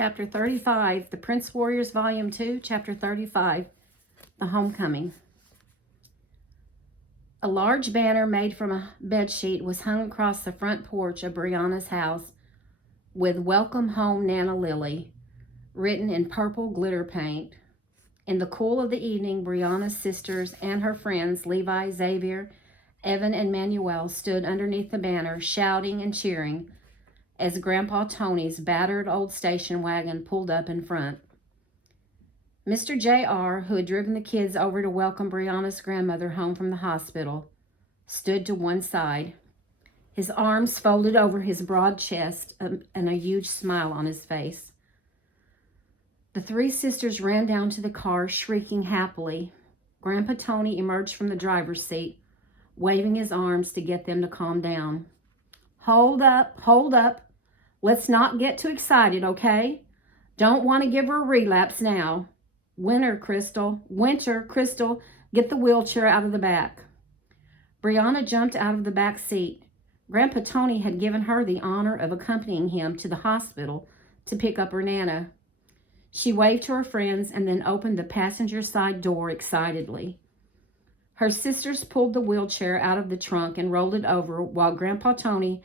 Chapter 35, The Prince Warriors, Volume 2, Chapter 35, The Homecoming. A large banner made from a bedsheet was hung across the front porch of Brianna's house with "Welcome Home, Nana Lily," written in purple glitter paint. In the cool of the evening, Brianna's sisters and her friends, Levi, Xavier, Evan, and Manuel, stood underneath the banner, shouting and cheering as Grandpa Tony's battered old station wagon pulled up in front. Mr. J.R., who had driven the kids over to welcome Brianna's grandmother home from the hospital, stood to one side, his arms folded over his broad chest and a huge smile on his face. The three sisters ran down to the car, shrieking happily. Grandpa Tony emerged from the driver's seat, waving his arms to get them to calm down. Hold up. Let's not get too excited, okay? Don't want to give her a relapse now. Winter, Crystal, get the wheelchair out of the back. Brianna jumped out of the back seat. Grandpa Tony had given her the honor of accompanying him to the hospital to pick up her Nana. She waved to her friends and then opened the passenger side door excitedly. Her sisters pulled the wheelchair out of the trunk and rolled it over while Grandpa Tony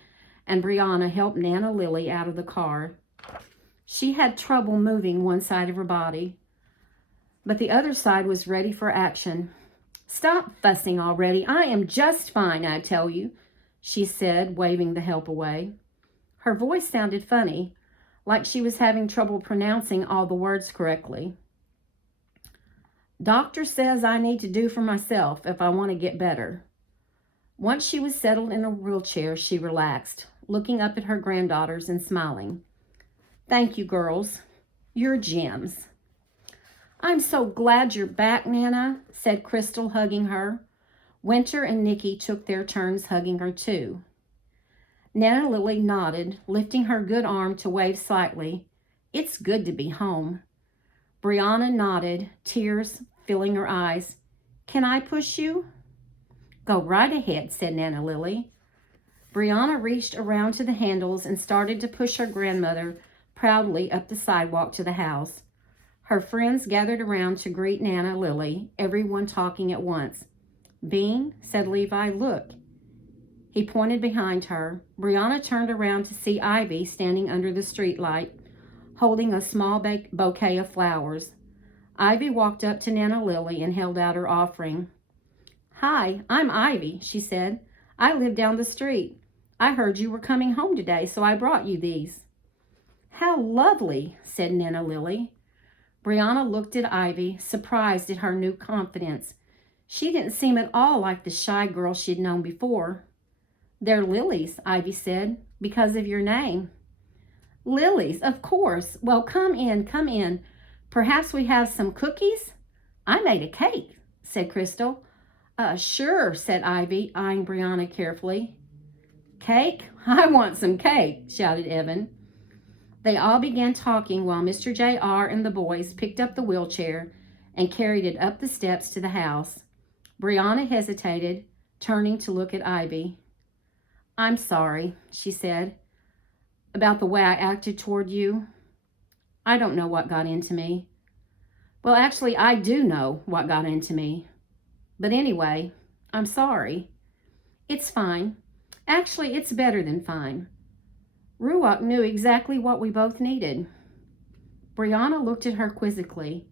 and Brianna helped Nana Lily out of the car. She had trouble moving one side of her body, but the other side was ready for action. Stop fussing already. I am just fine, I tell you, she said, waving the help away. Her voice sounded funny, like she was having trouble pronouncing all the words correctly. Doctor says I need to do for myself if I want to get better. Once she was settled in a wheelchair, she relaxed, looking up at her granddaughters and smiling. Thank you, girls. You're gems. I'm so glad you're back, Nana, said Crystal, hugging her. Winter and Nikki took their turns hugging her, too. Nana Lily nodded, lifting her good arm to wave slightly. It's good to be home. Brianna nodded, tears filling her eyes. Can I push you? Go right ahead, said Nana Lily. Brianna reached around to the handles and started to push her grandmother proudly up the sidewalk to the house. Her friends gathered around to greet Nana Lily, everyone talking at once. Bean, said Levi, look. He pointed behind her. Brianna turned around to see Ivy standing under the streetlight, holding a small bouquet of flowers. Ivy walked up to Nana Lily and held out her offering. Hi, I'm Ivy, she said. I live down the street. I heard you were coming home today, so I brought you these. How lovely, said Nana Lily. Brianna looked at Ivy, surprised at her new confidence. She didn't seem at all like the shy girl she'd known before. They're lilies, Ivy said, because of your name. Lilies, of course. Well, come in. Perhaps we have some cookies? I made a cake, said Crystal. Sure, said Ivy, eyeing Brianna carefully. Cake? I want some cake, shouted Evan. They all began talking while Mr. J.R. and the boys picked up the wheelchair and carried it up the steps to the house. Brianna hesitated, turning to look at Ivy. I'm sorry, she said, about the way I acted toward you. I don't know what got into me. Well, actually, I do know what got into me. But anyway, I'm sorry. It's fine. Actually, it's better than fine. Ruach knew exactly what we both needed. Brianna looked at her quizzically.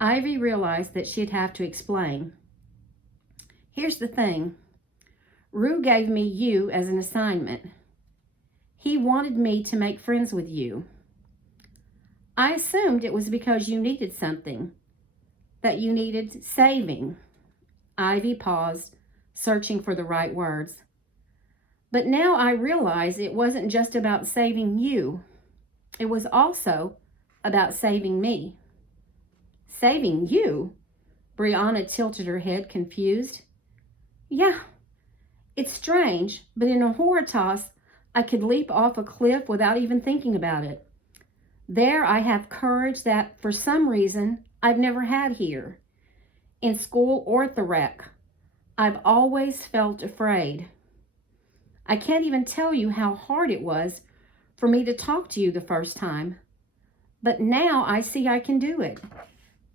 Ivy realized that she'd have to explain. Here's the thing. Rue gave me you as an assignment. He wanted me to make friends with you. I assumed it was because you needed something, that you needed saving. Ivy paused, searching for the right words. But now I realize it wasn't just about saving you. It was also about saving me. Saving you? Brianna tilted her head, confused. Yeah, it's strange, but in a Horritos, I could leap off a cliff without even thinking about it. There I have courage that, for some reason, I've never had here. In school or at the wreck, I've always felt afraid. I can't even tell you how hard it was for me to talk to you the first time. But now I see I can do it.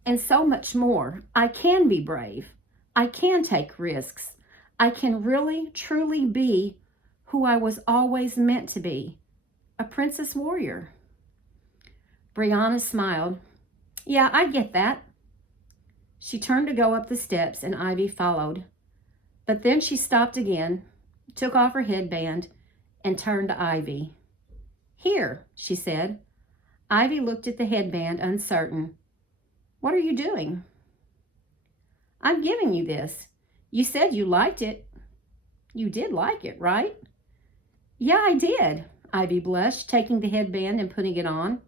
And so much more. I can be brave. I can take risks. I can really, truly be who I was always meant to be, a princess warrior. Brianna smiled. Yeah, I get that. She turned to go up the steps and Ivy followed. But then she stopped again, took off her headband, and turned to Ivy. Here, she said. Ivy looked at the headband, uncertain. What are you doing? I'm giving you this. You said you liked it. You did like it, right? Yeah, I did, Ivy blushed, taking the headband and putting it on.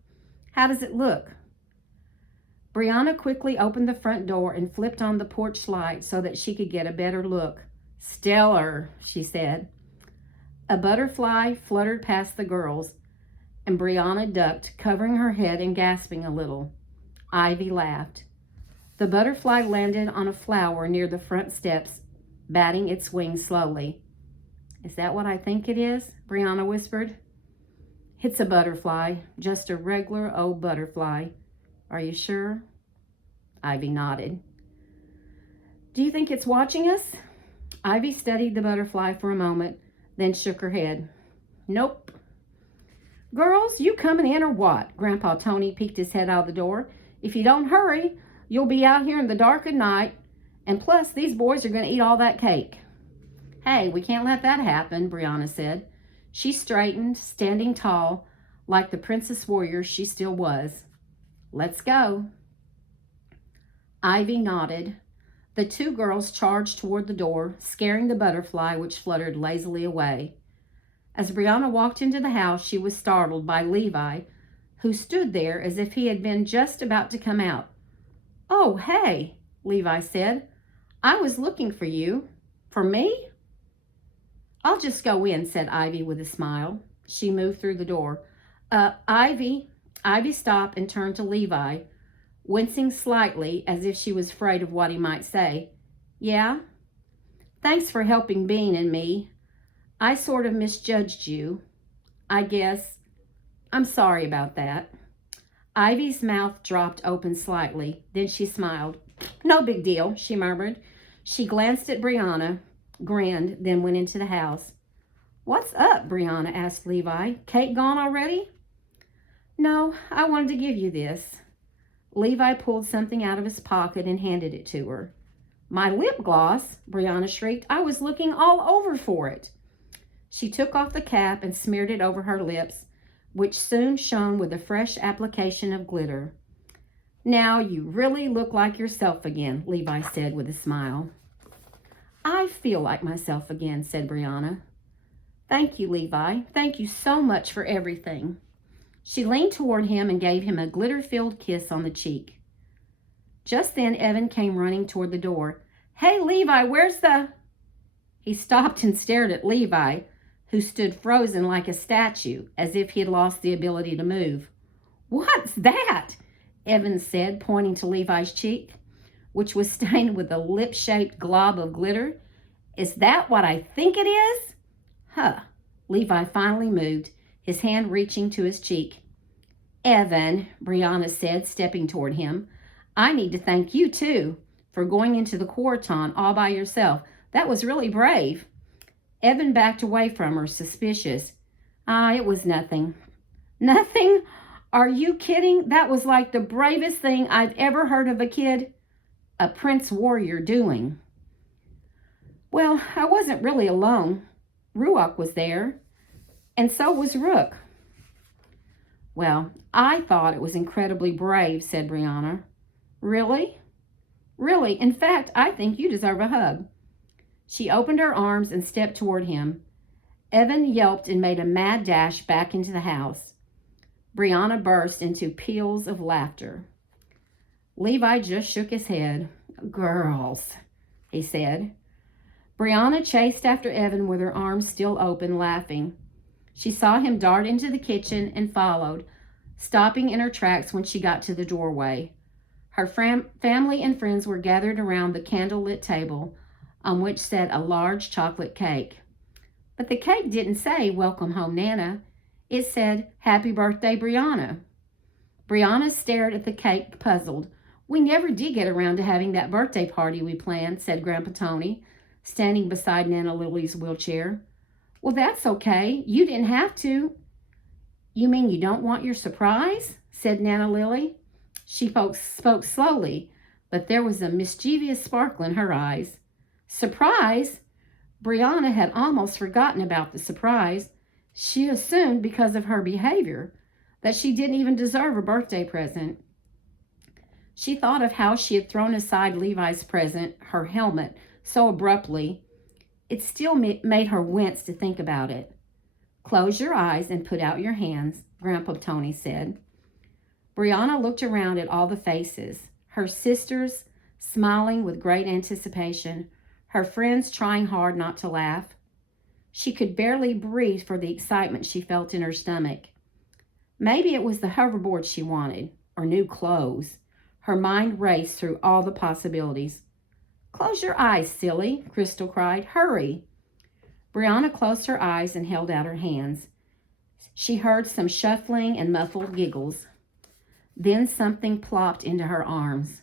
How does it look? Brianna quickly opened the front door and flipped on the porch light so that she could get a better look. Stellar, she said. A butterfly fluttered past the girls, and Brianna ducked, covering her head and gasping a little. Ivy laughed. The butterfly landed on a flower near the front steps, batting its wings slowly. Is that what I think it is? Brianna whispered. It's a butterfly, just a regular old butterfly. Are you sure? Ivy nodded. Do you think it's watching us? Ivy studied the butterfly for a moment, then shook her head. Nope. Girls, you coming in or what? Grandpa Tony peeked his head out the door. If you don't hurry, you'll be out here in the dark of night, and plus these boys are going to eat all that cake. Hey, we can't let that happen, Brianna said. She straightened, standing tall, like the princess warrior she still was. Let's go. Ivy nodded. The two girls charged toward the door, scaring the butterfly, which fluttered lazily away. As Brianna walked into the house, she was startled by Levi, who stood there as if he had been just about to come out. Oh, hey, Levi said. I was looking for you. For me? I'll just go in, said Ivy with a smile. She moved through the door. Ivy stopped and turned to Levi, wincing slightly as if she was afraid of what he might say. Yeah? Thanks for helping Bean and me. I sort of misjudged you, I guess. I'm sorry about that. Ivy's mouth dropped open slightly. Then she smiled. No big deal, she murmured. She glanced at Brianna, grinned, then went into the house. What's up, Brianna asked Levi. Cake gone already? No, I wanted to give you this. Levi pulled something out of his pocket and handed it to her. My lip gloss, Brianna shrieked. I was looking all over for it. She took off the cap and smeared it over her lips, which soon shone with a fresh application of glitter. Now you really look like yourself again, Levi said with a smile. I feel like myself again, said Brianna. Thank you, Levi. Thank you so much for everything. She leaned toward him and gave him a glitter-filled kiss on the cheek. Just then, Evan came running toward the door. Hey, Levi, where's the... He stopped and stared at Levi, who stood frozen like a statue, as if he had lost the ability to move. What's that? Evan said, pointing to Levi's cheek, which was stained with a lip-shaped glob of glitter. Is that what I think it is? Huh. Levi finally moved, his hand reaching to his cheek. Evan, Brianna said, stepping toward him, I need to thank you, too, for going into the Quarton all by yourself. That was really brave. Evan backed away from her, suspicious. It was nothing. Nothing? Are you kidding? That was like the bravest thing I've ever heard of a kid, a prince warrior, doing. Well, I wasn't really alone. Ruach was there, and so was Rook. Well, I thought it was incredibly brave, said Brianna. Really? Really, in fact, I think you deserve a hug. She opened her arms and stepped toward him. Evan yelped and made a mad dash back into the house. Brianna burst into peals of laughter. Levi just shook his head. Girls, he said. Brianna chased after Evan with her arms still open, laughing. She saw him dart into the kitchen and followed, stopping in her tracks when she got to the doorway. Her family and friends were gathered around the candlelit table, on which sat a large chocolate cake. But the cake didn't say, Welcome Home, Nana. It said, Happy Birthday, Brianna. Brianna stared at the cake, puzzled. We never did get around to having that birthday party we planned, said Grandpa Tony, standing beside Nana Lily's wheelchair. Well, that's okay. You didn't have to. You mean you don't want your surprise? Said Nana Lily. She spoke slowly, but there was a mischievous sparkle in her eyes. Surprise? Brianna had almost forgotten about the surprise. She assumed, because of her behavior, that she didn't even deserve a birthday present. She thought of how she had thrown aside Levi's present, her helmet, so abruptly. It still made her wince to think about it. Close your eyes and put out your hands, Grandpa Tony said. Brianna looked around at all the faces, her sisters smiling with great anticipation, her friends trying hard not to laugh. She could barely breathe for the excitement she felt in her stomach. Maybe it was the hoverboard she wanted, or new clothes. Her mind raced through all the possibilities. Close your eyes, silly, Crystal cried. Hurry. Brianna closed her eyes and held out her hands. She heard some shuffling and muffled giggles. Then something plopped into her arms.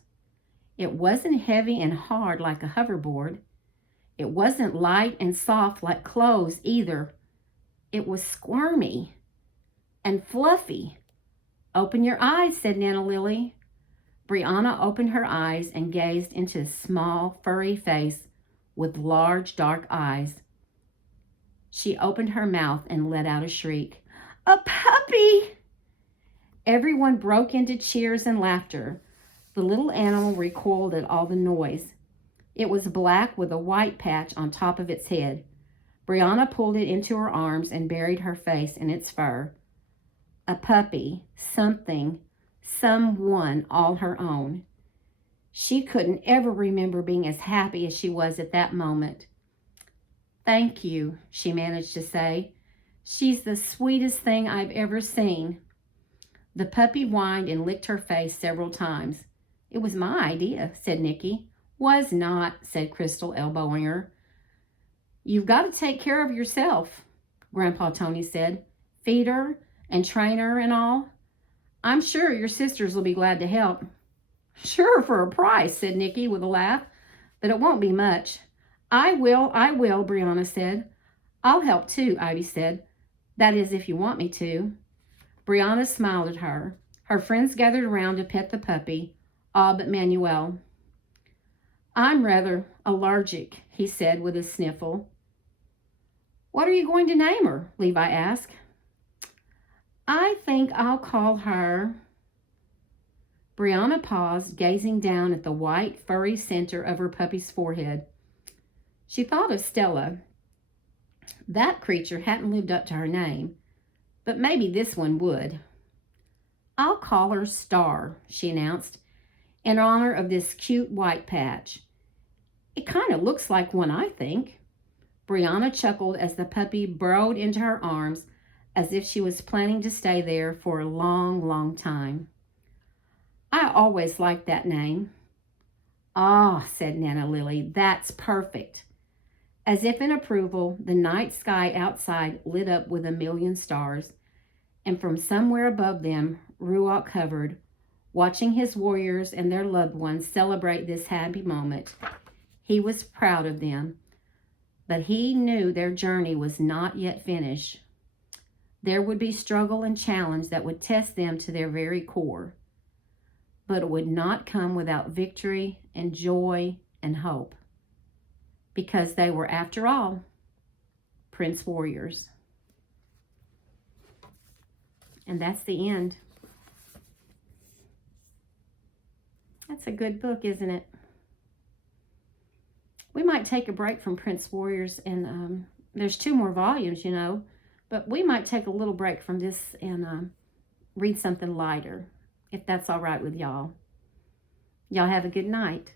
It wasn't heavy and hard like a hoverboard. It wasn't light and soft like clothes either. It was squirmy and fluffy. Open your eyes, said Nana Lily. Brianna opened her eyes and gazed into a small, furry face with large, dark eyes. She opened her mouth and let out a shriek. A puppy! Everyone broke into cheers and laughter. The little animal recoiled at all the noise. It was black with a white patch on top of its head. Brianna pulled it into her arms and buried her face in its fur. A puppy, something, someone all her own. She couldn't ever remember being as happy as she was at that moment. Thank you, she managed to say. She's the sweetest thing I've ever seen. The puppy whined and licked her face several times. It was my idea, said Nikki. Was not, said Crystal, elbowing her. You've got to take care of yourself, Grandpa Tony said. Feed her and train her and all. I'm sure your sisters will be glad to help. Sure, for a price, said Nikki with a laugh, but it won't be much. I will, Brianna said. I'll help too, Ivy said. That is, if you want me to. Brianna smiled at her. Her friends gathered around to pet the puppy, all but Manuel. I'm rather allergic, he said with a sniffle. What are you going to name her? Levi asked. I think I'll call her... Brianna paused, gazing down at the white, furry center of her puppy's forehead. She thought of Stella. That creature hadn't lived up to her name, but maybe this one would. I'll call her Star, she announced, in honor of this cute white patch. It kind of looks like one, I think. Brianna chuckled as the puppy burrowed into her arms as if she was planning to stay there for a long, long time. I always liked that name. Ah, said Nana Lily, that's perfect. As if in approval, the night sky outside lit up with a million stars, and from somewhere above them, Ruach hovered, watching his warriors and their loved ones celebrate this happy moment. He was proud of them, but he knew their journey was not yet finished. There would be struggle and challenge that would test them to their very core, but it would not come without victory and joy and hope, because they were, after all, Prince Warriors. And that's the end. That's a good book, isn't it? We might take a break from Prince Warriors, and there's 2 more volumes, you know, but we might take a little break from this and read something lighter, if that's all right with y'all. Y'all have a good night.